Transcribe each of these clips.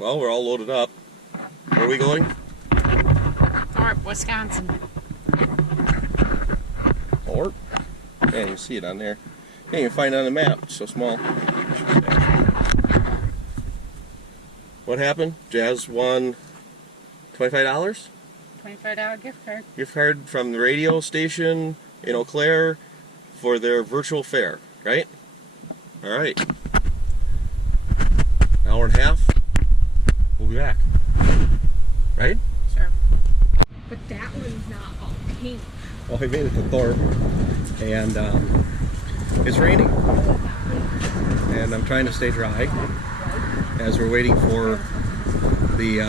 Well, we're all loaded up. Where are we going? Thorpe, Wisconsin. Thorpe? Yeah, you can see it on there. Can't even find it on the map. It's so small. What happened? Jazz won $25? $25 gift card. Gift card from the radio station in Eau Claire for their virtual fair, right? All right. Hour and a half. We'll be back. Right? Sure. But that one's not all pink. Well, we made it to Thorpe, and it's raining. And I'm trying to stay dry as we're waiting for the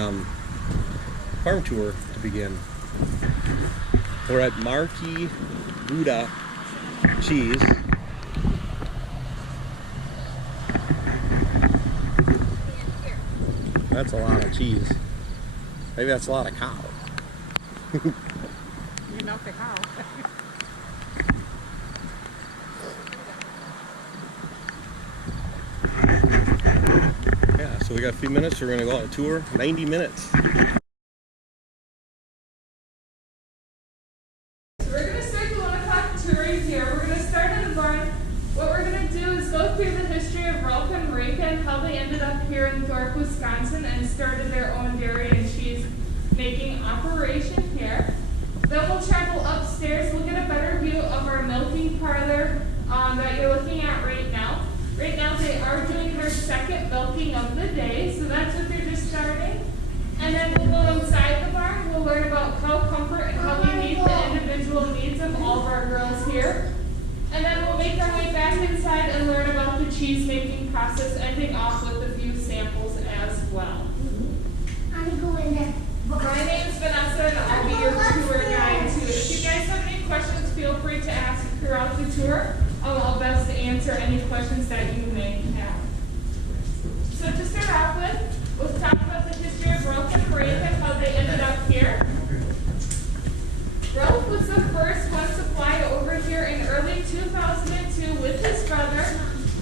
farm tour to begin. We're at Marieke Gouda cheese. That's a lot of cheese. Maybe that's a lot of cow. You milk the cow. Yeah, so we got a few minutes. We're going to go on a tour. 90 minutes. So we're going to start the 1 o'clock touring here. We're going to start in the barn. What we're going to do is go through the history of Ralph and Marieke and how they ended up here in Thorpe, Wisconsin and started their own dairy and cheese making operation here. Then we'll travel upstairs. We'll get a better view of our milking parlor that you're looking at right now. Right now they are doing their second milking of the day, so that's what they're just starting. And then we'll go inside the barn. We'll learn about cow comfort and how we meet the individual needs of all of our girls here. And then we'll make our way back inside and learn about the cheese making process, ending off with a few samples as well. My name's Vanessa and I'll be your tour guide too. If you guys have any questions, feel free to ask throughout the tour. I'll best to answer any questions that you may have. So to start off with, we'll talk about the history of Ralph and Marieke and how they ended up here. Ralph was the first one to fly over here in early 2002 with his brother,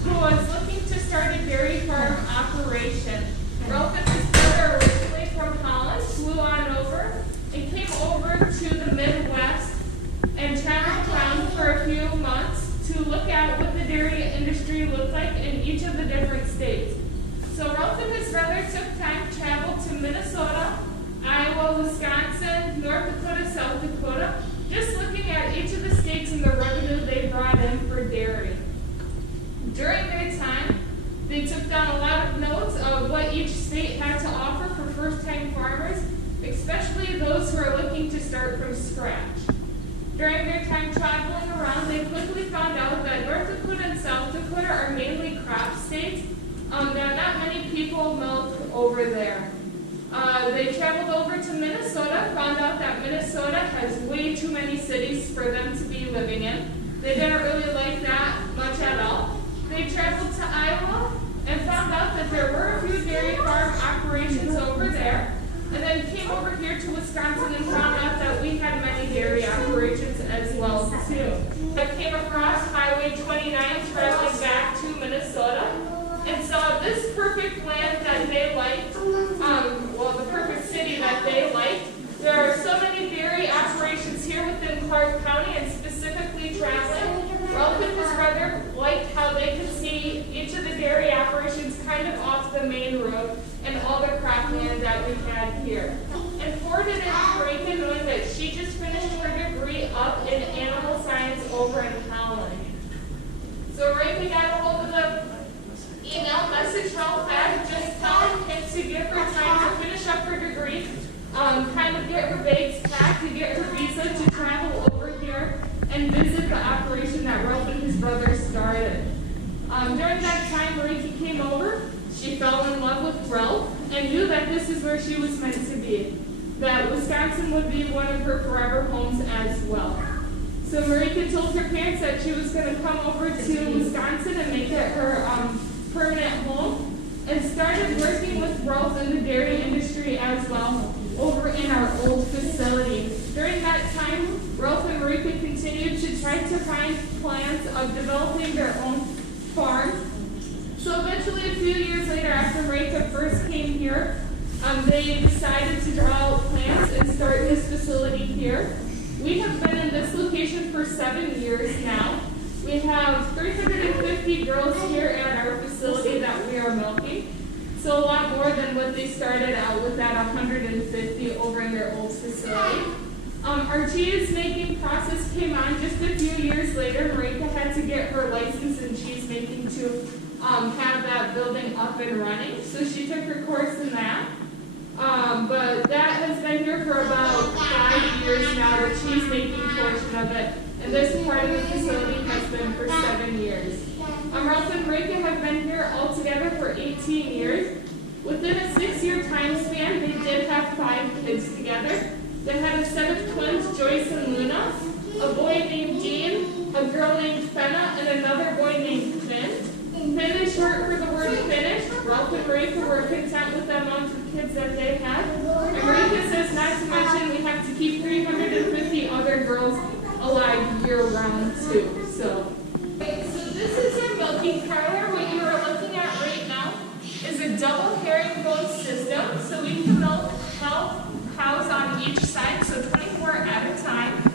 who was looking to start a dairy farm operation. Ralph and his brother originally from Holland flew on over and came over to the Midwest and traveled around for a few months to look at what the dairy industry looked like in each of the different states. So Ralph and his brother took time to travel to Minnesota, Iowa, Wisconsin, North Dakota, South Dakota, just looking at each of the states and the revenue they brought in for dairy. During their time, they took down a lot of notes of what each state had to offer for first-time farmers, especially those who are looking to start from scratch. During their time traveling around, they quickly found out that North Dakota and South Dakota are mainly crop states, that not many people milk over there. They traveled over to Minnesota, found out that Minnesota has way too many cities for them to be living in. They didn't really like that much at all. They traveled to Iowa and found out that there were a few dairy farm operations over there, and then came over here to Wisconsin and found out that we had many dairy operations as well too. I came across Highway 29 traveling back to Minnesota and saw this perfect land that they liked, well, the perfect city that they liked. There are so many dairy operations here within Clark County and specifically traveling. Ralph and his brother liked how they could see each of the dairy operations kind of off the main road and all the cropland that we had here. And forwarded it to Marieke knowing that she just finished her degree up in animal science over in Holland. So Marieke got a hold of the email message Ralph back, just telling him to give her time to finish up her degree, kind of get her bags packed, to get her visa to travel over here and visit the operation that Ralph and his brother started. During that time, Marieke came over. She fell in love with Ralph and knew that this is where she was meant to be, that Wisconsin would be one of her forever homes as well. So Marieke told her parents that she was going to come over to Wisconsin and make it her permanent home, and started working with Ralph in the dairy industry as well over in our old facility. During that time, Ralph and Marieke continued to try to find plans of developing their own farm. So eventually, a few years later, after Marieke first came here here, they decided to draw out plans and start this facility here. We have been in this location for 7 years now. We have 350 girls here at our facility that we are milking. So a lot more than what they started out with at 150 over in their old facility. Our cheese making process came on just a few years later. Marieke had to get her license in cheese making to have that building up and running. So she took her course in that. But that has been here for about 5 years now, the cheese making portion of it. And this part of the facility has been for 7 years. Ralph and Marieke have been here all together for 18 years. Within a 6-year time span, they did have 5 kids together. They had a set of twins, Joyce and Luna, a boy named Dean, a girl named Fenna, and another boy named Finn. Finn is short for the word finished. Ralph and Marieke were content with the amount of kids that they had. And Marieke says not to mention we have to keep 350 other girls alive year-round too. So this is our milking parlor. What you are looking at right now is a double herringbone system. So we can milk 12 cows on each side, so 24 at a time.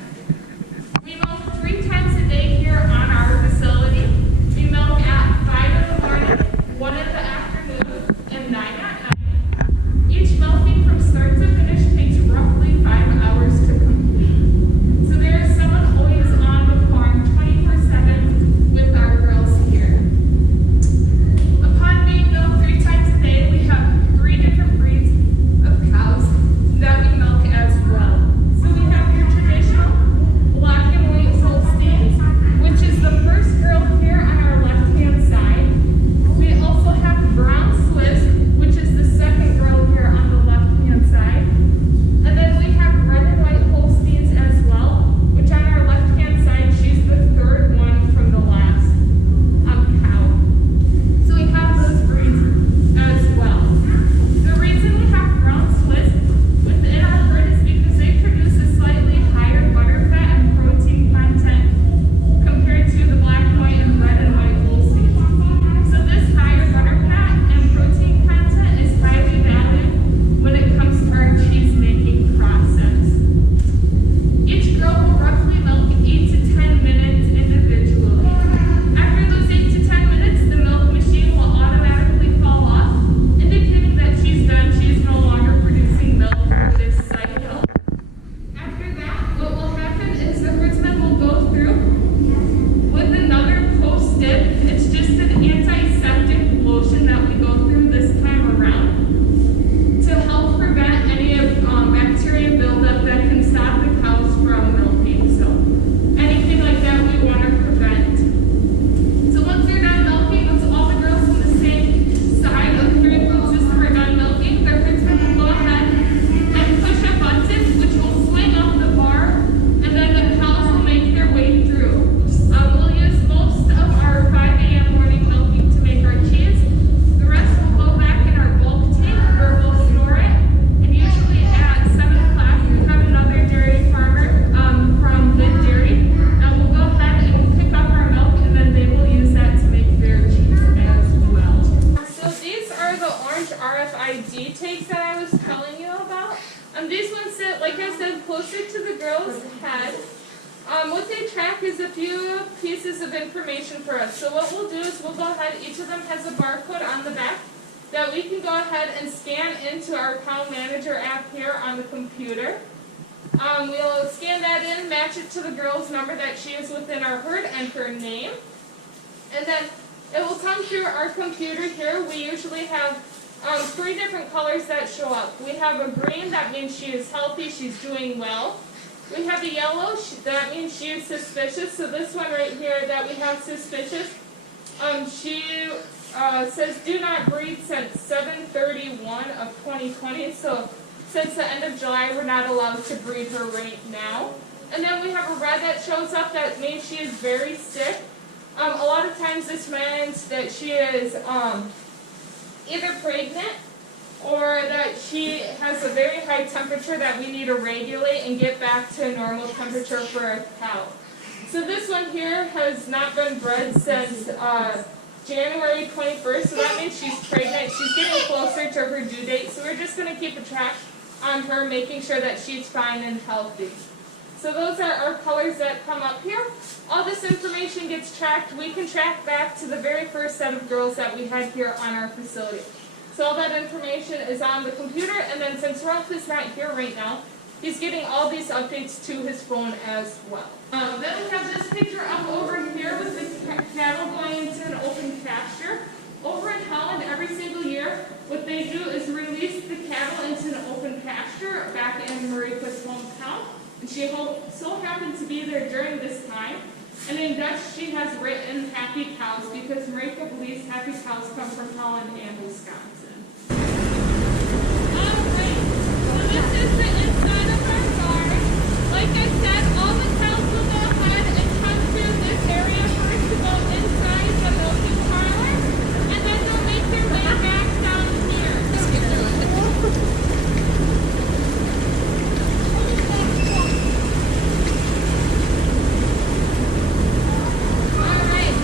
We milk 3 times a day here on our facility. We milk at 5 in the morning, 1 in the afternoon, and 9 at night. Each milking from start to finish takes roughly 5 hours to complete. So there is someone always on the farm 24/7 with our girls here. Upon being milked 3 times a day, we have 3 different breeds of cows that we milk as well. So we have your traditional black and white Holsteins, which is the first girl here on our left-hand side. We also have brown Swiss, which is the second girl here on the left-hand side. And then we have red and white Holsteins as well, which on our left-hand side, she's the third one from the last cow. So we have those breeds as well. The reason we have brown Swiss within our herd is because they produce a slightly higher butter fat and protein content compared to the black and white and red and white Holsteins. So this higher butter fat and protein content is highly valued when it comes to our cheese making process. Each girl will roughly milk 8 to 10 minutes individually. After those 8 to 10 minutes, the milk machine will automatically fall off, indicating that she's done. She's no longer producing milk for this cycle. After that, what will happen is the herdsman will go through with another post-dip. It's just an antiseptic lotion that we go through this time around to help prevent any of bacteria buildup that can stop the cows from milking. So anything like that we want to prevent. So once they're done milking, once all the girls on the same side of the herdsman system are done milking, the herdsman will go ahead and push a button which will swing up the bar, and then the cows will make their way through. We'll use most of our 5 a.m. morning milking to make our cheese. The rest will go back in our bulk tank where we'll store it. And usually at 7 o'clock, we have another dairy farmer from Mid Dairy that will go ahead and pick up our milk, and then they will use that to make their cheese as well. So these are the orange RFID tags that I was telling you about. These ones sit, like I said, closer to the girl's head. What they track is a few pieces of information for us. So what we'll do is we'll go ahead, each of them has a barcode on the back that we can go ahead and scan into our Cow Manager app here on the computer. We'll scan that in, match it to the girl's number that she is within our herd, and her name. And then it will come through our computer here. We usually have 3 different colors that show up. We have a green, that means she is healthy, she's doing well. We have a yellow, that means she is suspicious. So this one right here that we have suspicious, she says do not breed since 7/31 of 2020. So since the end of July, we're not allowed to breed her right now. And then we have a red that shows up, that means she is very sick. A lot of times this means that she is either pregnant or that she has a very high temperature that we need to regulate and get back to a normal temperature for a cow. So this one here has not been bred since January 21st, so that means she's pregnant. She's getting closer to her due due date, so we're just going to keep a track on her, making sure that she's fine and healthy. So those are our colors that come up here. All this information gets tracked. We can track back to the very first set of girls that we had here on our facility. So all that information is on the computer, and then since Ralph is not here right now, he's getting all these updates to his phone as well. Then we have this picture up over here with the cattle going into an open pasture. Over in Holland, every single year, what they do is release the cattle into an open pasture back in Marieke's hometown. And she so happened to be there during this time. And in Dutch, she has written happy cows because Marieke believes happy cows come from Holland and Wisconsin. Alright, so this is the inside of our barn. Like I said, all the cows will go ahead and come through this area first to go inside the milking parlor. And then they'll make their way back down here. Let's get through it. Alright.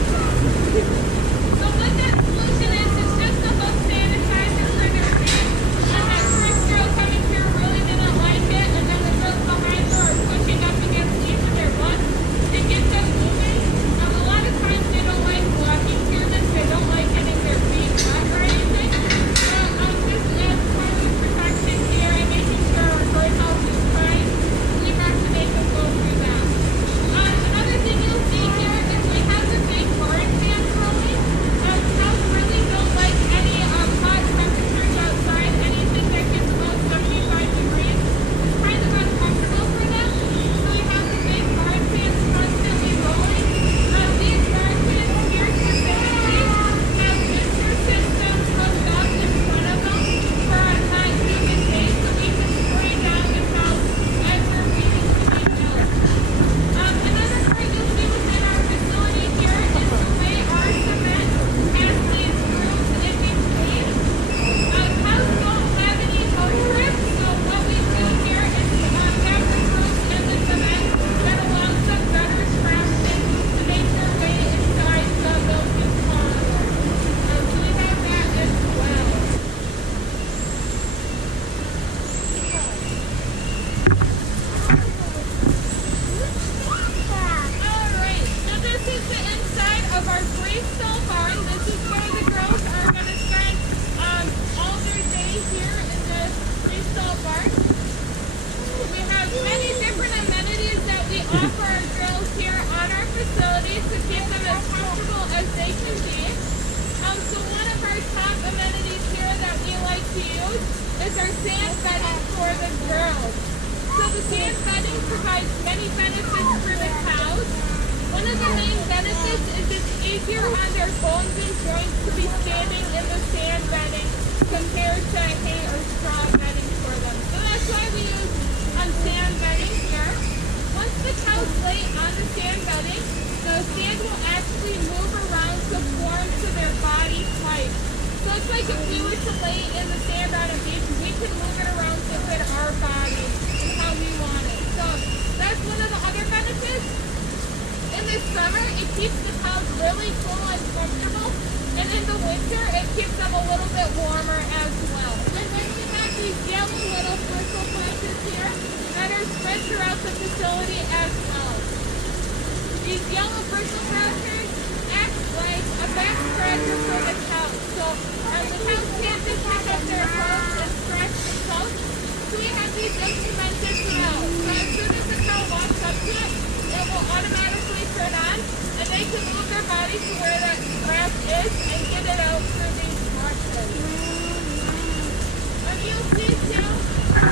So what that solution is just a little sanitizer for their feet. And that first girl coming here really didn't like it. And then the girls behind her are pushing up against each of their butts to get them moving. A lot of times they don't like walking through this. They don't like getting their feet wet or anything. Just as part of the protection here and making sure our courthouse is fine, we have to make them go through that. Another thing you'll see here is we have the big barn fan rolling. Cows really don't like any hot temperatures outside. Anything that gets above 75 degrees is kind of uncomfortable for them. So we have the big barn fans constantly rolling. These barn fans here specifically have mixer systems hooked up in front of them for a hot humid day so we can spray down the cows as we're waiting to be milked. Another part you'll see within our facility here is the way our cement has these grooves in between. Cows don't have any hose grips, so what we do here is have the grooves in the cement that allows them better traction to make their way inside the milking parlor. So we have that as well. Alright, so this is the inside of our freestyle barn. This is where the girls are going to spend all their day here in the freestyle barn. We have many different amenities that we offer our girls here on our facility to keep them as comfortable as they can be. So one of our top amenities here that we like to use is our sand bedding for the girls. So the sand bedding provides many benefits for the cows. One of the main benefits is it's easier on their bones and joints to be standing in the sand bedding compared to hay or straw bedding for them. So that's why we use sand bedding here. Once the cows lay on the sand bedding, the sand will actually move around to form to their body type. So it's like if we were to lay in the sand on a beach, we can move it around to fit our body and how we want it. So that's one of the other benefits. In the summer, it keeps the cows really cool and comfortable. And in the winter, it keeps them a little bit warmer as well. And then we have these yellow little bristle branches here that are spread throughout the facility as well. These yellow bristle branches act like a back scratcher for the cows. So the cows can't just pick up their hooves and scratch themselves. So we have these implemented throughout. So as soon as the cow walks up to it, it will automatically turn on, and they can move their body to where that scratch is and get it out through these marches. You'll see too,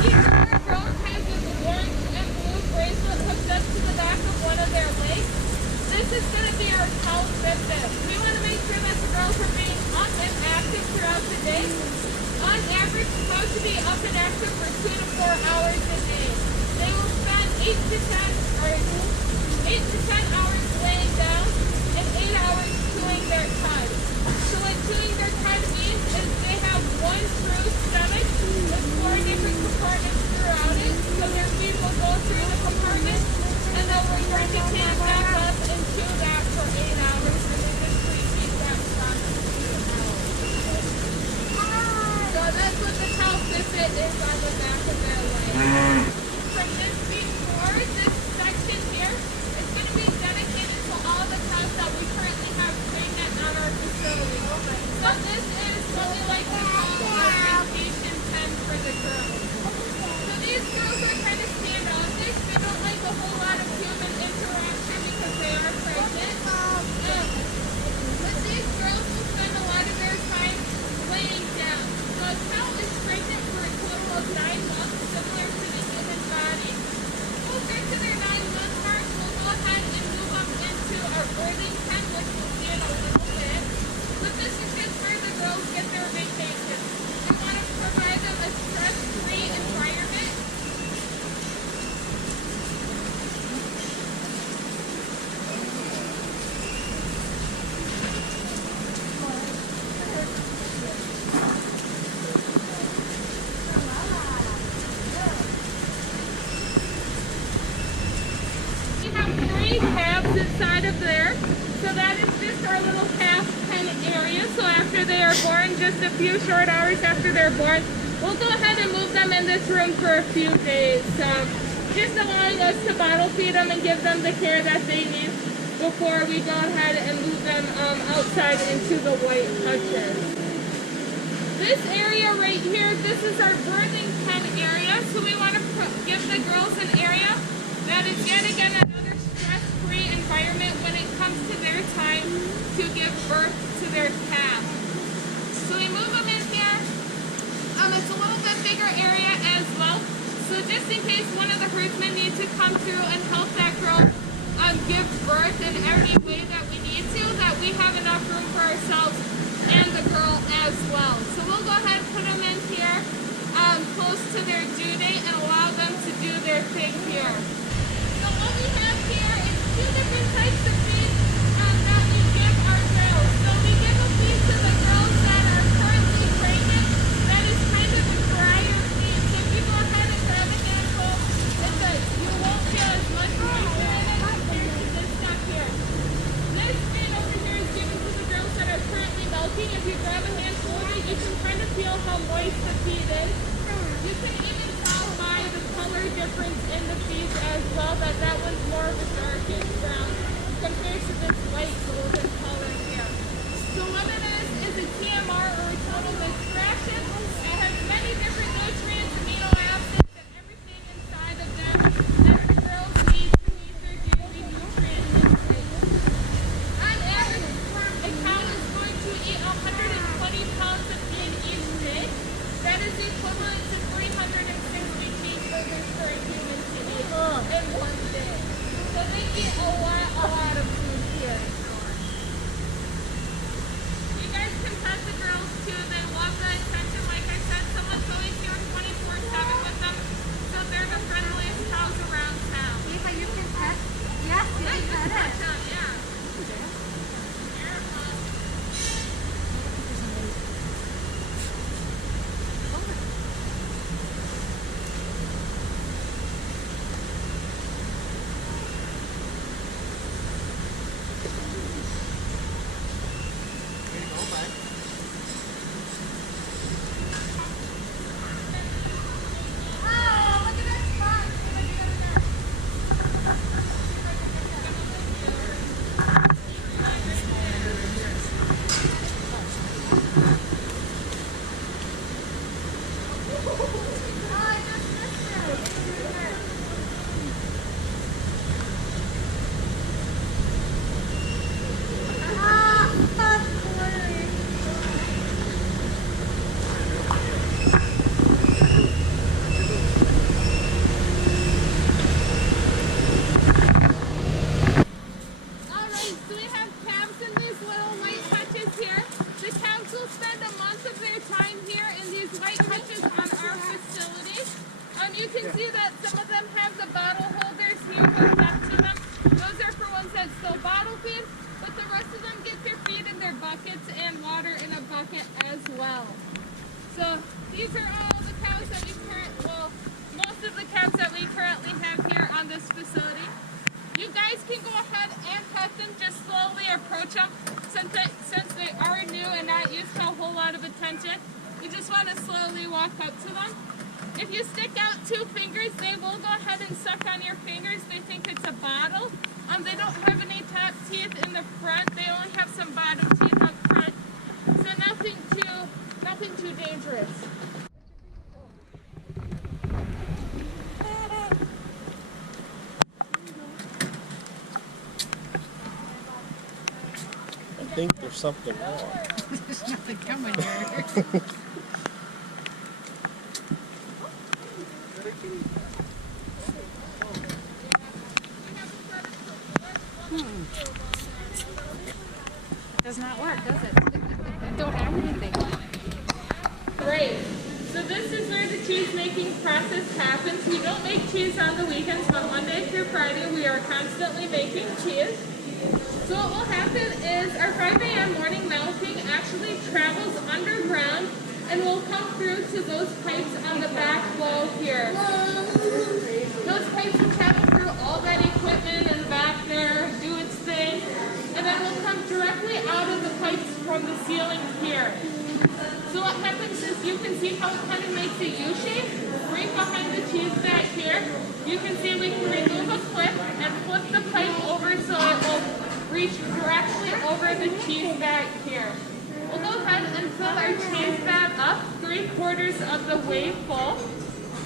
each of our girls has this orange and blue bracelet hooked up to the back of one of their legs. This is going to be our cow fitness. We want to make sure that the girls are being up and active throughout the day. On average, supposed to be up and active for 2 to 4 hours a day. They will spend 8 to 10 hours laying down and 8 hours chewing their cud. So what chewing their cud means is they have one true stomach with 4 different compartments throughout it. So their feet will go through the compartment and they'll regurgitate back up and chew that for 8 hours and then just repeat that process for 8 hours. So that's what the cow if it is on the back of their leg. From this being forward, this section here is going to be dedicated to all the cows that we currently have pregnant on our facility. So this is what we like to call our vacation pen for the girls. So these girls are kind of standoffish. They don't like a whole lot of human interaction because they are pregnant. But these girls will spend a lot of their time laying down. So a cow is pregnant for a total of 9 months, similar to the human body. Closer to their 9-month mark, we'll go ahead and move up into our birthing pen, which we'll see in a little bit. But this is just where the girls get their vacation. We want to provide them a stress-free environment. We have 3 calves inside of there. So that is just our little calf pen area. So after they are born, just a few short hours after they're born, we'll go ahead and move them in this room for a few days. Just allowing us to bottle feed them and give them the care that they need before we go ahead and move them outside into the white hutches. This area right here, this is our birthing pen area. So we want to give the girls an area that is yet again another stress-free environment when it comes to their time to give birth to their calf. So we move them in here. It's a little bit bigger area as well. So just in case one of the herdsmen needs to come through and help that girl give birth in any way that we need to, that we have enough room for ourselves and the girl as well. So we'll go ahead and put them in here close to their due date and allow them to do their thing here. So what we have here is 2 different types of feed that we give our girls. So we give a feed to the girls that are currently pregnant. That is kind of a drier feed. So if you go ahead and grab a handful, you won't feel as much moisture in it compared to this stuff here. This feed over here is given to the girls that are currently milking. If you grab a handful of it, you can kind of feel how moist the feed is. You can even tell by the color difference in the feeds as well that one's more of a darkish brown compared to this light golden color here. So what it is a TMR or a total distraction. It has many different nutrients, amino acids, and everything inside of them that the girls need to meet their daily nutrient intake. On average, a cow is going to eat 120 pounds of feed each day. That is equivalent to 360 cheeseburgers for a human to eat in one day. So they eat a lot of food here. You guys can pet the girls too. They love the attention. Like I said, someone's always here 24/7 with them. So they're the friendliest cows around town. Eva, you can pet? Yes, you Yeah, can you pet pet it. them, yeah. Beautiful. Oh, look at that spot. Oh, I just missed it. Ah, that's funny. Alright, so we have calves in these little white hutches here. The calves will spend a month of their time here in these white hutches on our facility. You can see that some of them have the bottle holders here hooked up to them. Those are for ones that still bottle feed, but the rest of them get their feed in their buckets and water in a bucket as well. So these are all the cows that most of the calves that we currently have here on this facility. You guys can go ahead and pet them, just slowly approach them since they are new and not used to a whole lot of attention. You just want to slowly walk up to them. If you stick out 2 fingers, they will go ahead and suck on your fingers. They think it's a bottle. They don't have any top teeth in the front. They only have some bottom teeth up front. So nothing too dangerous. I think there's something wrong. There's nothing coming here. It does not work, does it? I don't have anything. Great. So this is where the cheese making process happens. We don't make cheese on the weekends, but Monday through Friday we are constantly making cheese. So what will happen is our 5 a.m. morning milking actually travels underground and will come through to those pipes on the back wall here. Those pipes will travel through all that equipment in the back there, do its thing, and then will come directly out of the pipes from the ceiling here. So what happens is you can see how it kind of makes a U-shape right behind the cheese back here. You can see we can remove a clip and flip the pipe over so it will reach directly over the cheese bag here. We'll go ahead and fill our cheese bag up 3/4 of the way full.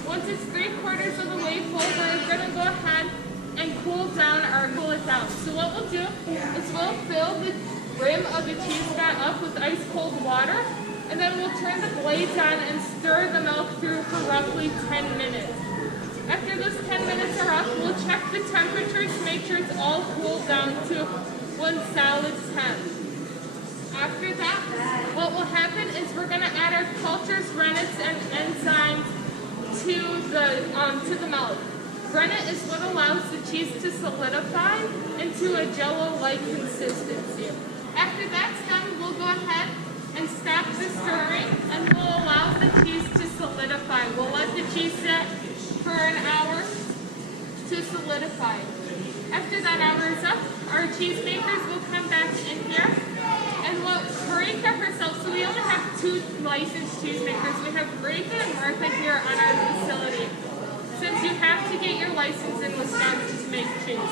Once it's 3/4 of the way full, we're going to go ahead and cool it down. So what we'll do is we'll fill the rim of the cheese bag up with ice cold water, and then we'll turn the blades on and stir the milk through for roughly 10 minutes. After those 10 minutes are up, we'll check the temperature to make sure it's all cooled down to one solid temp. After that, what will happen is we're going to add our cultures, rennets, and enzymes to the milk. Rennet is what allows the cheese to solidify into a jello-like consistency. After that's done, we'll go ahead and stop the stirring and we'll allow the cheese to solidify. We'll let the cheese sit for an hour to solidify. After that hour is up, our cheese makers will come back in here and what Marieke herself, so we only have 2 licensed cheese makers. We have Marieke and Martha here on our facility, since you have to get your license in Wisconsin to make cheese.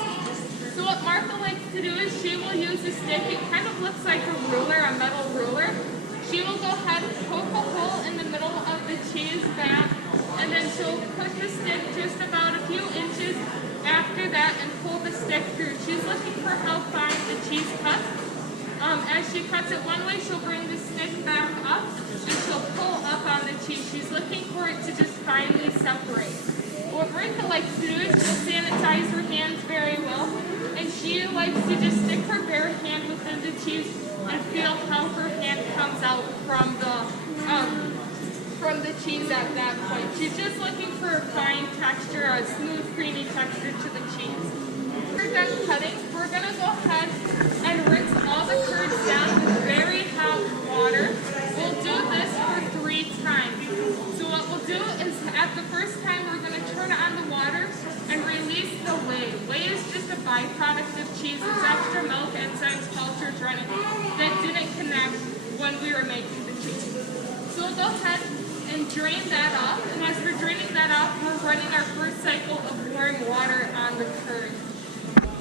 So what Martha likes to do is she will use a stick. It kind of looks like a ruler, a metal ruler. She will go ahead and poke a hole in the middle of the cheese vat, and then she'll put the stick just about a few inches after that and pull the stick through. She's looking for how fine the cheese cuts. As she cuts it one way, she'll bring the stick back up and she'll pull up on the cheese. She's looking for it to just finely separate. What Marieke likes to do is she'll sanitize her hands very well, and she likes to just stick her bare hand within the cheese and feel how her hand comes out from the cheese at that point. She's just looking for a fine texture, a smooth, creamy texture to the cheese. After we're done cutting, we're going to go ahead and rinse all the curds down with very hot water. We'll do this for 3 times. So what we'll do is at the first time we're going to turn on the water and release the whey. Whey is just a byproduct of cheese. It's extra milk, enzymes, cultures, rennet that didn't connect when we were making the cheese. So we'll go ahead and drain that off. And as we're draining that off, we're running our first cycle of warm water on the curds.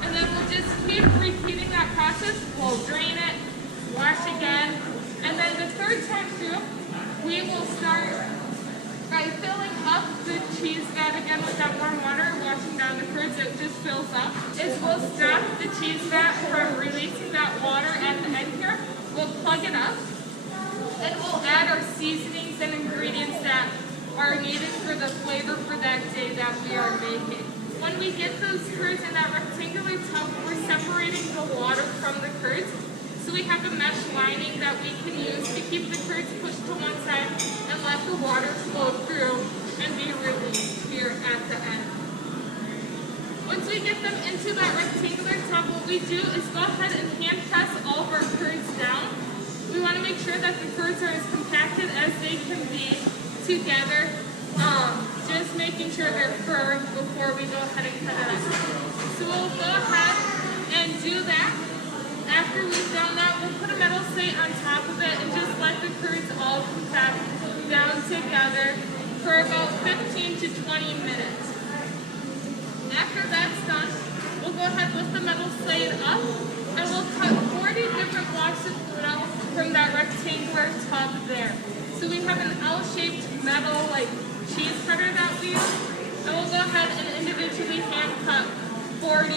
And then we'll just keep repeating that process. We'll drain it, wash again, and then the 3rd time through, we will start by filling up the cheese vat again with that warm water, washing down the curds. It just fills up. We'll stop the cheese vat from releasing that water at the end here. We'll plug it up, and we'll add our seasonings and ingredients that are needed for the flavor for that day that we are making. When we get those curds in that rectangular tub, we're separating the water from the curds. So we have a mesh lining that we can use to keep the curds pushed to one side and let the water flow through and be released here at the end. Once we get them into that rectangular tub, what we do is go ahead and hand press all of our curds down. We want to make sure that the curds are as compacted as they can be together. Just making sure they're firm before we go ahead and cut it up. So we'll go ahead and do that. After we've done that, we'll put a metal plate on top of it and just let the curds all compact down together for about 15 to 20 minutes. After that's done, we'll go ahead with the metal slate up and we'll cut 40 different blocks of Gouda from that rectangular tub there. So we have an L-shaped metal like cheese cutter that we use, and we'll go ahead and individually hand cut 40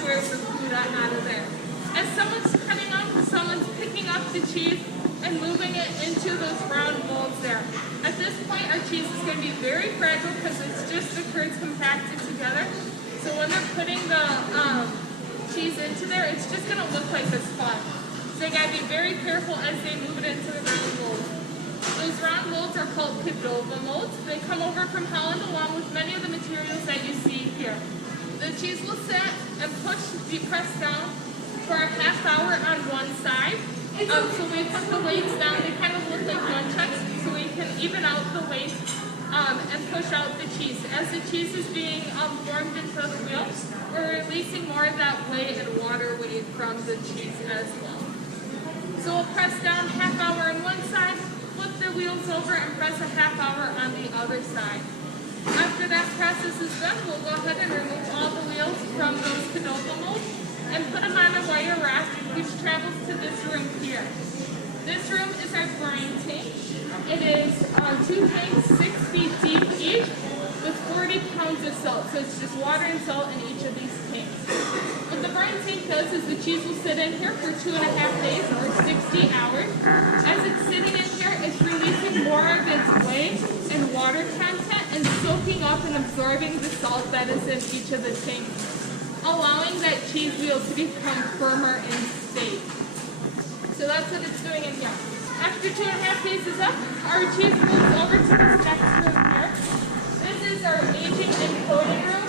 squares of Gouda out of there. As someone's cutting up, someone's picking up the cheese and moving it into those round molds there. At this point, our cheese is going to be very fragile because it's just the curds compacted together. So when they're putting the cheese into there, it's just going to look like this fun. So you got to be very careful as they move it into the round molds. Those round molds are called Gouda molds. They come over from Holland along with many of the materials that you see here. The cheese will sit and be pressed down for a half hour on one side. So we put the weights down. They kind of look like nunchucks, so we can even out the weight and push out the cheese. As the cheese is being formed into the wheel, we're releasing more of that weight and water weight from the cheese as well. So we'll press down half hour on one side, flip the wheels over, and press a half hour on the other side. After that process is done, we'll go ahead and remove all the wheels from those Gouda molds and put them on a wire rack, which travels to this room here. This room is our brine tank. It is 2 tanks, 6 feet deep each, with 40 pounds of salt. So it's just water and salt in each of these tanks. What the brine tank does is the cheese will sit in here for 2.5 days or 60 hours. As it's sitting in here, it's releasing more of its weight and water content and soaking up and absorbing the salt that is in each of the tanks, allowing that cheese wheel to become firmer and stable. So that's what it's doing in here. After 2.5 days is up, our cheese moves over to this next room here. This is our aging and coating room.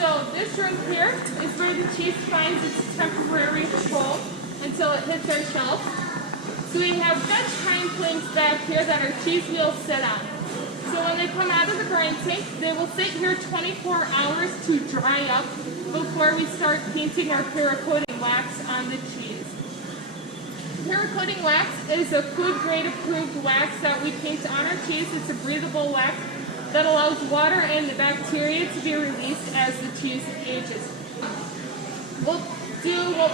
So this room here is where the cheese finds its temporary home until it hits our shelf. So we have Dutch pine planks back here that our cheese wheels sit on. So when they come out of the brine tank, they will sit here 24 hours to dry up before we start painting our Paracoating wax on the cheese. Paracoating wax is a food grade approved wax that we paint on our cheese. It's a breathable wax that allows water and bacteria to be released as the cheese ages. What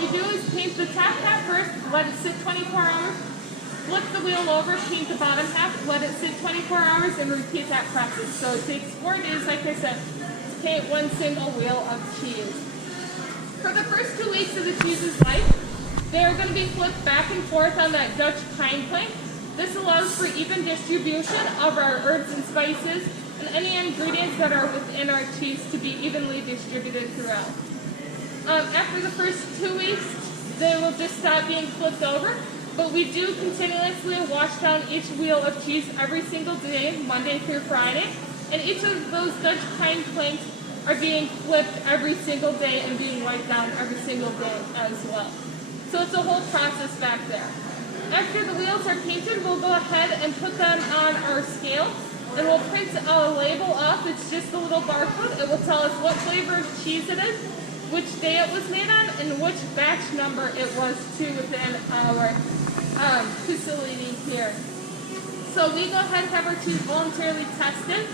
we do is paint the top half first, let it sit 24 hours, flip the wheel over, paint the bottom half, let it sit 24 hours, and repeat that process. So it takes 4 days, like I said, to paint one single wheel of cheese. For the first 2 weeks of the cheese's life, they are going to be flipped back and forth on that Dutch pine plank. This allows for even distribution of our herbs and spices and any ingredients that are within our cheese to be evenly distributed throughout. After the first 2 weeks, they will just stop being flipped over, but we do continuously wash down each wheel of cheese every single day, Monday through Friday, and each of those Dutch pine planks are being flipped every single day and being wiped down every single day as well. So it's a whole process back there. After the wheels are painted, we'll go ahead and put them on our scale, and we'll print a label off. It's just a little barcode. It will tell us what flavor of cheese it is, which day it was made on, and which batch number it was to within our facility here. So we go ahead and have our cheese voluntarily tested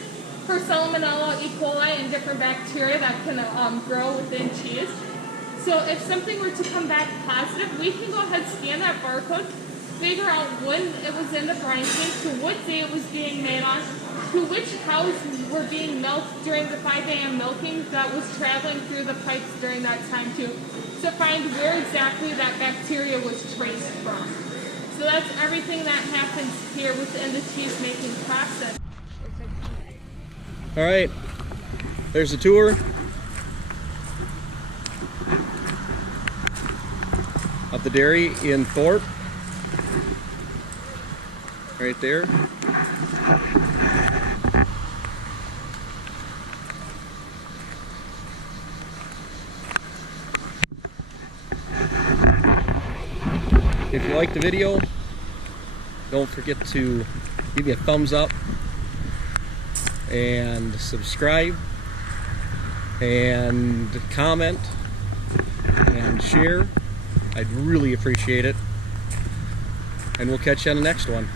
for Salmonella, E. coli, and different bacteria that can grow within cheese. So if something were to come back positive, we can go ahead, scan that barcode, figure out when it was in the brine tank, to what day it was being made on, to which cows were being milked during the 5 a.m. milking that was traveling through the pipes during that time too, to find where exactly that bacteria was traced from. So that's everything that happens here within the cheese making process. All right, there's the tour of the dairy in Thorpe, right there. If you liked the video, don't forget to give me a thumbs up and subscribe and comment and share. I'd really appreciate it. And we'll catch you on the next one.